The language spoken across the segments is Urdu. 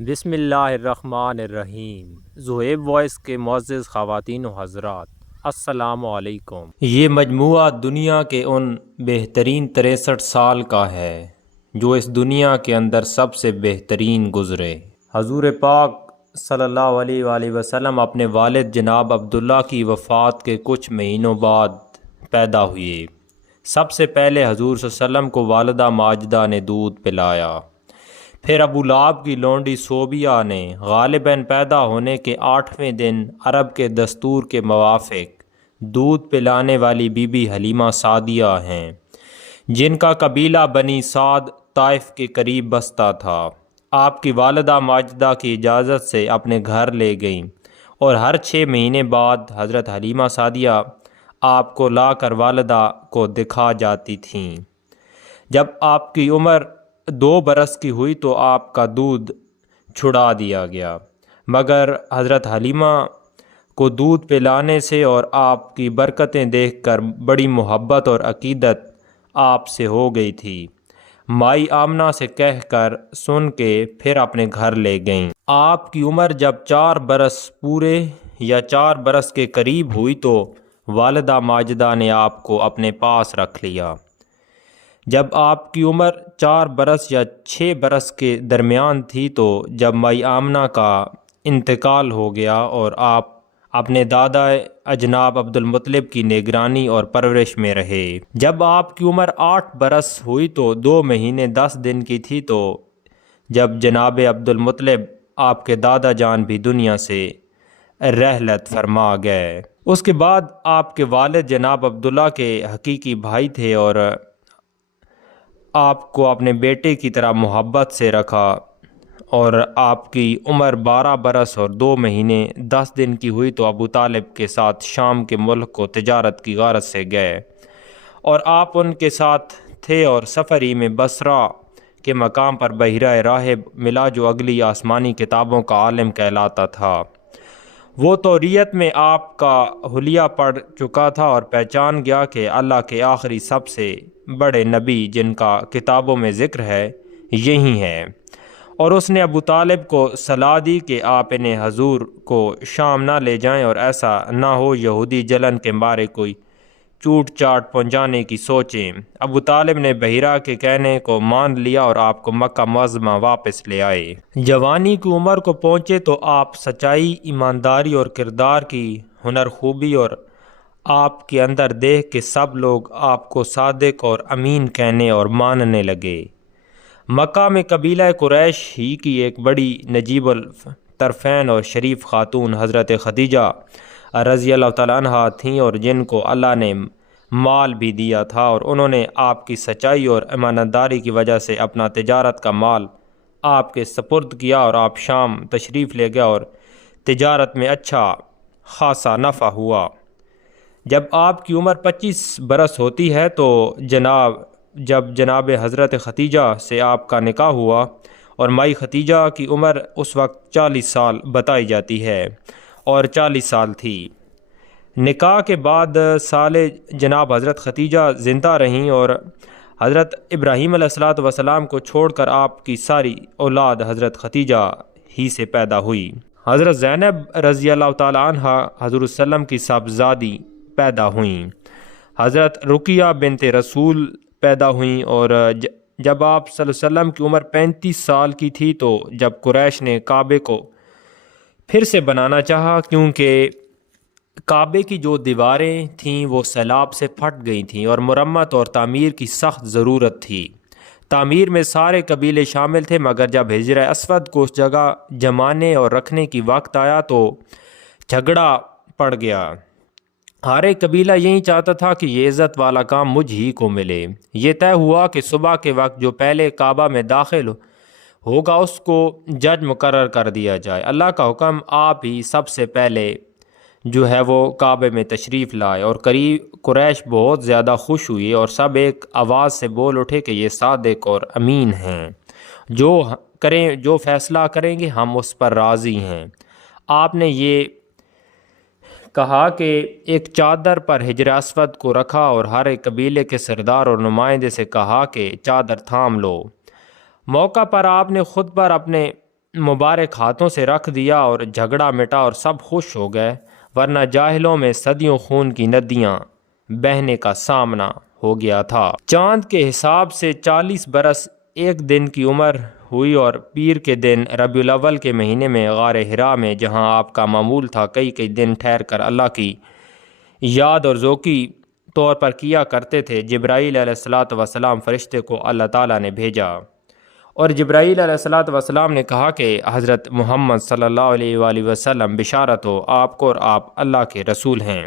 بسم اللہ الرحمن الرحیم۔ زہیب وائس کے معزز خواتین و حضرات، السلام علیکم۔ یہ مجموعہ دنیا کے ان بہترین 63 سال کا ہے جو اس دنیا کے اندر سب سے بہترین گزرے۔ حضور پاک صلی اللہ علیہ وآلہ وسلم اپنے والد جناب عبداللہ کی وفات کے کچھ مہینوں بعد پیدا ہوئے۔ سب سے پہلے حضور صلی اللہ علیہ وسلم کو والدہ ماجدہ نے دودھ پلایا، پھر ابو لہب کی لونڈی صوبیہ نے غالباً پیدا ہونے کے 8ویں دن عرب کے دستور کے موافق دودھ پلانے والی بی بی حلیمہ سعدیہ ہیں، جن کا قبیلہ بنی سعد طائف کے قریب بستا تھا۔ آپ کی والدہ ماجدہ کی اجازت سے اپنے گھر لے گئیں اور ہر 6 مہینے بعد حضرت حلیمہ سعدیہ آپ کو لا کر والدہ کو دکھا جاتی تھیں۔ جب آپ کی عمر 2 برس کی ہوئی تو آپ کا دودھ چھڑا دیا گیا، مگر حضرت حلیمہ کو دودھ پلانے سے اور آپ کی برکتیں دیکھ کر بڑی محبت اور عقیدت آپ سے ہو گئی تھی۔ مائی آمنہ سے کہہ کر سن کے پھر اپنے گھر لے گئیں۔ آپ کی عمر جب 4 برس پورے یا 4 برس کے قریب ہوئی تو والدہ ماجدہ نے آپ کو اپنے پاس رکھ لیا۔ جب آپ کی عمر 4 برس یا 6 برس کے درمیان تھی تو جب مائی آمنہ کا انتقال ہو گیا اور آپ اپنے دادا اجناب عبد المطلب کی نگرانی اور پرورش میں رہے۔ جب آپ کی عمر 8 برس ہوئی تو 2 مہینے 10 دن کی تھی تو جب جناب عبد المطلب آپ کے دادا جان بھی دنیا سے رحلت فرما گئے۔ اس کے بعد آپ کے والد جناب عبداللہ کے حقیقی بھائی تھے اور آپ کو اپنے بیٹے کی طرح محبت سے رکھا، اور آپ کی عمر 12 برس اور 2 مہینے 10 دن کی ہوئی تو ابو طالب کے ساتھ شام کے ملک کو تجارت کی غرض سے گئے اور آپ ان کے ساتھ تھے، اور سفری میں بصرہ کے مقام پر بحیرہ راہب ملا جو اگلی آسمانی کتابوں کا عالم کہلاتا تھا۔ وہ توریت میں آپ کا حلیہ پڑھ چکا تھا اور پہچان گیا کہ اللہ کے آخری سب سے بڑے نبی جن کا کتابوں میں ذکر ہے یہی ہیں، اور اس نے ابو طالب کو صلاح دی کہ آپ انہیں حضور کو شام نہ لے جائیں، اور ایسا نہ ہو یہودی جلن کے مارے کوئی چوٹ چاٹ پہنچانے کی سوچیں۔ ابو طالب نے بحیرہ کے کہنے کو مان لیا اور آپ کو مکہ معظمہ واپس لے آئے۔ جوانی کی عمر کو پہنچے تو آپ سچائی، ایمانداری اور کردار کی ہنر خوبی اور آپ کے اندر دیکھ کے سب لوگ آپ کو صادق اور امین کہنے اور ماننے لگے۔ مکہ میں قبیلہ قریش ہی کی ایک بڑی نجیب الطرفین اور شریف خاتون حضرت خدیجہ رضی اللہ تعالیٰ عنہ تھیں، اور جن کو اللہ نے مال بھی دیا تھا، اور انہوں نے آپ کی سچائی اور ایمانداری کی وجہ سے اپنا تجارت کا مال آپ کے سپرد کیا، اور آپ شام تشریف لے گیا اور تجارت میں اچھا خاصا نفع ہوا۔ جب آپ کی عمر 25 برس ہوتی ہے تو جب جناب حضرت ختیجہ سے آپ کا نکاح ہوا، اور مائی ختیجہ کی عمر اس وقت 40 سال بتائی جاتی ہے اور 40 سال تھی۔ نکاح کے بعد سال جناب حضرت ختیجہ زندہ رہیں، اور حضرت ابراہیم علیہ السلام کو چھوڑ کر آپ کی ساری اولاد حضرت ختیجہ ہی سے پیدا ہوئی۔ حضرت زینب رضی اللہ تعالیٰ عنہ حضور وسلم کی صاحبزادی پیدا ہوئیں۔ حضرت رقیہ بنت رسول پیدا ہوئیں، اور جب آپ صلی اللہ علیہ وسلم کی عمر 35 سال کی تھی تو جب قریش نے کعبے کو پھر سے بنانا چاہا، کیونکہ کعبے کی جو دیواریں تھیں وہ سیلاب سے پھٹ گئی تھیں اور مرمت اور تعمیر کی سخت ضرورت تھی۔ تعمیر میں سارے قبیلے شامل تھے، مگر جب حجر اسود کو اس جگہ جمانے اور رکھنے کی وقت آیا تو جھگڑا پڑ گیا۔ ہر ایک قبیلہ یہی چاہتا تھا کہ یہ عزت والا کام مجھ ہی کو ملے۔ یہ طے ہوا کہ صبح کے وقت جو پہلے کعبہ میں داخل ہوگا اس کو جج مقرر کر دیا جائے۔ اللہ کا حکم، آپ ہی سب سے پہلے جو ہے وہ کعبے میں تشریف لائے، اور قریش بہت زیادہ خوش ہوئی اور سب ایک آواز سے بول اٹھے کہ یہ صادق اور امین ہیں، جو فیصلہ کریں گے ہم اس پر راضی ہیں۔ آپ نے یہ کہا کہ ایک چادر پر حجر اسود کو رکھا اور ہر ایک قبیلے کے سردار اور نمائندے سے کہا کہ چادر تھام لو۔ موقع پر آپ نے خود پر اپنے مبارک ہاتھوں سے رکھ دیا اور جھگڑا مٹا اور سب خوش ہو گئے، ورنہ جاہلوں میں صدیوں خون کی ندیاں بہنے کا سامنا ہو گیا تھا۔ چاند کے حساب سے 40 برس 1 دن کی عمر ہوئی، اور پیر کے دن ربیع الاول کے مہینے میں غار حرا میں، جہاں آپ کا معمول تھا کئی دن ٹھہر کر اللہ کی یاد اور ذوقی طور پر کیا کرتے تھے، جبرائیل علیہ السلام فرشتے کو اللہ تعالیٰ نے بھیجا، اور جبرائیل علیہ السلام نے کہا کہ حضرت محمد صلی اللہ علیہ وآلہ وسلم بشارت ہو آپ کو، اور آپ اللہ کے رسول ہیں،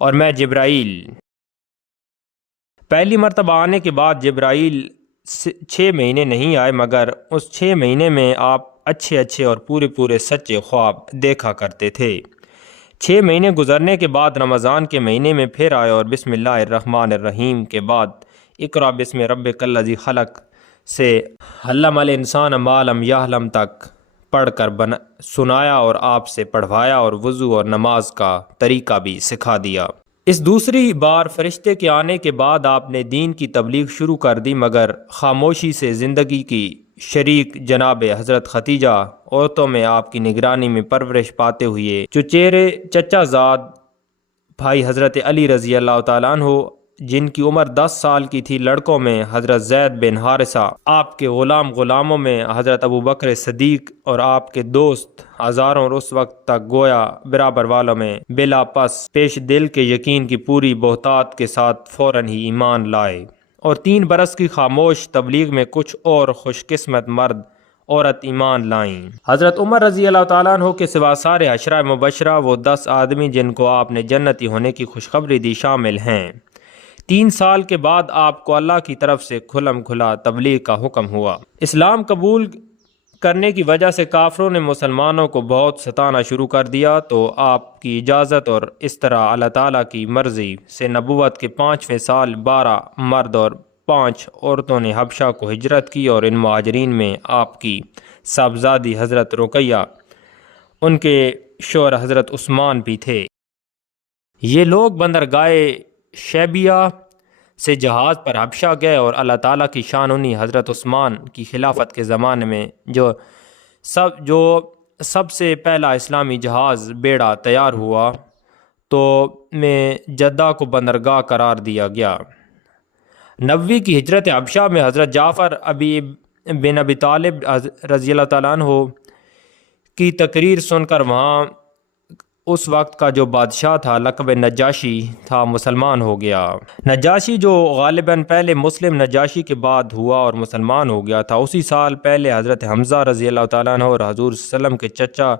اور میں جبرائیل۔ پہلی مرتبہ آنے کے بعد جبرائیل 6 مہینے نہیں آئے، مگر اس 6 مہینے میں آپ اچھے اور پورے سچے خواب دیکھا کرتے تھے۔ 6 مہینے گزرنے کے بعد رمضان کے مہینے میں پھر آئے، اور بسم اللہ الرحمن الرحیم کے بعد اقرا بسم ربک الذی خلق سے علم الانسان ما لم یعلم تک پڑھ کر سنایا، اور آپ سے پڑھوایا، اور وضو اور نماز کا طریقہ بھی سکھا دیا۔ اس دوسری بار فرشتے کے آنے کے بعد آپ نے دین کی تبلیغ شروع کر دی، مگر خاموشی سے زندگی کی شریک جناب حضرت ختیجہ عورتوں میں آپ کی نگرانی میں پرورش پاتے ہوئے چچیرے چچا زاد بھائی حضرت علی رضی اللہ تعالیٰ عنہ، جن کی عمر 10 سال کی تھی، لڑکوں میں حضرت زید بن حارثہ، آپ کے غلاموں میں حضرت ابو بکر صدیق، اور آپ کے دوست ہزاروں، اور اس وقت تک گویا برابر والوں میں بلا پس پیش دل کے یقین کی پوری بہتات کے ساتھ فوراً ہی ایمان لائے، اور 3 برس کی خاموش تبلیغ میں کچھ اور خوش قسمت مرد عورت ایمان لائیں۔ حضرت عمر رضی اللہ تعالیٰ عنہ کے سوا سارے عشرہ مبشرہ، وہ 10 آدمی جن کو آپ نے جنتی ہونے کی خوشخبری دی، شامل ہیں۔ 3 سال کے بعد آپ کو اللہ کی طرف سے کھلم کھلا تبلیغ کا حکم ہوا۔ اسلام قبول کرنے کی وجہ سے کافروں نے مسلمانوں کو بہت ستانا شروع کر دیا، تو آپ کی اجازت اور اس طرح اللہ تعالیٰ کی مرضی سے نبوت کے 5ویں سال 12 مرد اور 5 عورتوں نے حبشہ کو ہجرت کی، اور ان مہاجرین میں آپ کی صاحبزادی حضرت رقیہ، ان کے شوہر حضرت عثمان بھی تھے۔ یہ لوگ بندرگاہ شیبیہ سے جہاز پر حبشہ گئے، اور اللہ تعالیٰ کی شان انہی حضرت عثمان کی خلافت کے زمانے میں جو سب سے پہلا اسلامی جہاز بیڑا تیار ہوا، تو میں جدہ کو بندرگاہ قرار دیا گیا۔ 90 کی ہجرت حبشہ میں حضرت جعفر بن ابی طالب رضی اللہ تعالیٰ عنہ کی تقریر سن کر وہاں اس وقت کا جو بادشاہ تھا، لقب نجاشی تھا، مسلمان ہو گیا۔ نجاشی جو غالباً پہلے مسلم نجاشی کے بعد ہوا اور مسلمان ہو گیا تھا، اسی سال پہلے حضرت حمزہ رضی اللہ تعالیٰ عنہ اور حضور صلی اللہ علیہ وسلم کے چچا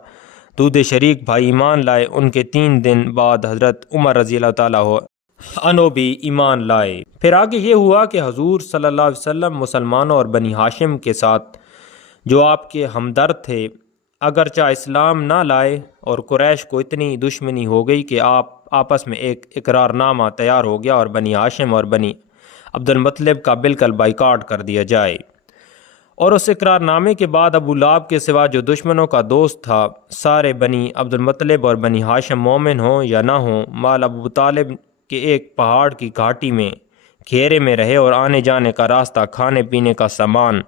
دودھ شریک بھائی ایمان لائے۔ ان کے 3 دن بعد حضرت عمر رضی اللہ تعالیٰ عنہ بھی ایمان لائے۔ پھر آگے یہ ہوا کہ حضور صلی اللہ علیہ وسلم مسلمانوں اور بنی ہاشم کے ساتھ جو آپ کے ہمدرد تھے، اگرچہ اسلام نہ لائے، اور قریش کو اتنی دشمنی ہو گئی کہ آپ آپس میں ایک اقرار نامہ تیار ہو گیا، اور بنی ہاشم اور بنی عبد المطلب کا بالکل بائیکاٹ کر دیا جائے۔ اور اس اقرار نامے کے بعد ابو لہب کے سوا جو دشمنوں کا دوست تھا، سارے بنی عبد المطلب اور بنی ہاشم مومن ہوں یا نہ ہوں، مال ابو طالب کے ایک پہاڑ کی گھاٹی میں گھیرے میں رہے، اور آنے جانے کا راستہ، کھانے پینے کا سامان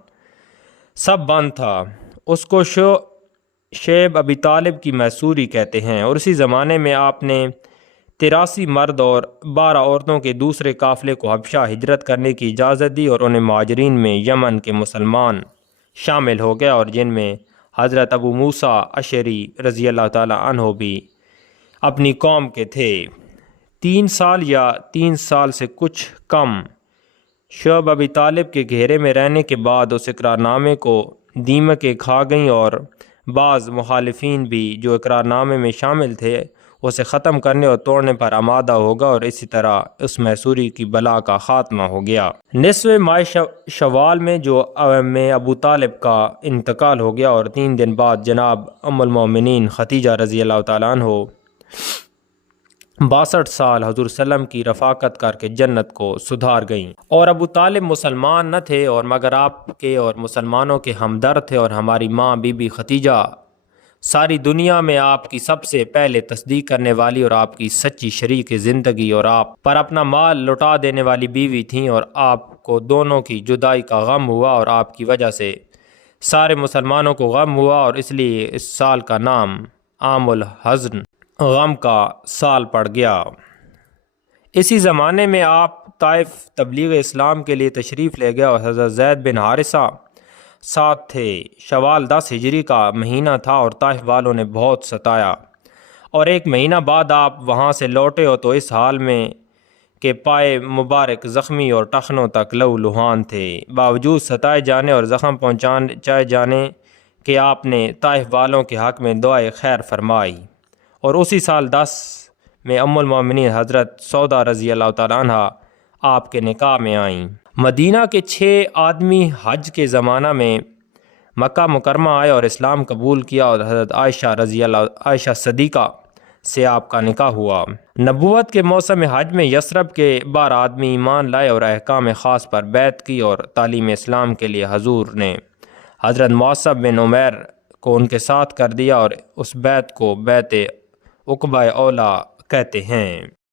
سب بند تھا۔ اس کو شیب ابی طالب کی محصوری کہتے ہیں، اور اسی زمانے میں آپ نے 83 مرد اور 12 عورتوں کے دوسرے قافلے کو حبشہ ہجرت کرنے کی اجازت دی، اور انہیں مہاجرین میں یمن کے مسلمان شامل ہو گیا، اور جن میں حضرت ابو موسیٰ اشعری رضی اللہ تعالیٰ عنہ بھی اپنی قوم کے تھے۔ 3 سال یا 3 سال سے کچھ کم شعب ابی طالب کے گھیرے میں رہنے کے بعد اس اقرار نامے کو دیمکیں کھا گئیں، اور بعض مخالفین بھی جو اقرار نامے میں شامل تھے اسے ختم کرنے اور توڑنے پر آمادہ ہوگا، اور اسی طرح اس محصوری کی بلا کا خاتمہ ہو گیا۔ نصف ماہ شوال میں میں ابو طالب کا انتقال ہو گیا، اور 3 دن بعد جناب ام المومنین ختیجہ رضی اللہ تعالیٰ عنہ 62 سال حضور صلی اللہ علیہ وسلم کی رفاقت کر کے جنت کو سدھار گئیں۔ اور ابو طالب مسلمان نہ تھے، اور مگر آپ کے اور مسلمانوں کے ہمدرد تھے، اور ہماری ماں بی بی ختیجہ ساری دنیا میں آپ کی سب سے پہلے تصدیق کرنے والی اور آپ کی سچی شریک زندگی اور آپ پر اپنا مال لٹا دینے والی بیوی تھیں، اور آپ کو دونوں کی جدائی کا غم ہوا، اور آپ کی وجہ سے سارے مسلمانوں کو غم ہوا اور اس لیے اس سال کا نام عام الحزن، غم کا سال پڑ گیا۔ اسی زمانے میں آپ طائف تبلیغ اسلام کے لیے تشریف لے گیا اور حضرت زید بن حارثہ ساتھ تھے۔ شوال 10 ہجری کا مہینہ تھا اور طائف والوں نے بہت ستایا، اور 1 مہینہ بعد آپ وہاں سے لوٹے ہو تو اس حال میں کہ پائے مبارک زخمی اور ٹخنوں تک لہو لہان تھے۔ باوجود ستائے جانے اور زخم پہنچائے جانے کہ آپ نے طائف والوں کے حق میں دعائے خیر فرمائی، اور اسی سال 10 میں ام المومنین حضرت سودا رضی اللہ تعالیٰ عنہ آپ کے نکاح میں آئیں۔ مدینہ کے 6 آدمی حج کے زمانہ میں مکہ مکرمہ آئے اور اسلام قبول کیا، اور حضرت عائشہ صدیقہ سے آپ کا نکاح ہوا۔ نبوت کے موسم حج میں یثرب کے 12 آدمی ایمان لائے اور احکام خاص پر بیعت کی، اور تعلیم اسلام کے لیے حضور نے حضرت معصب بن عمیر کو ان کے ساتھ کر دیا، اور اس بیعت کو بیعت عقبہ اولا کہتے ہیں۔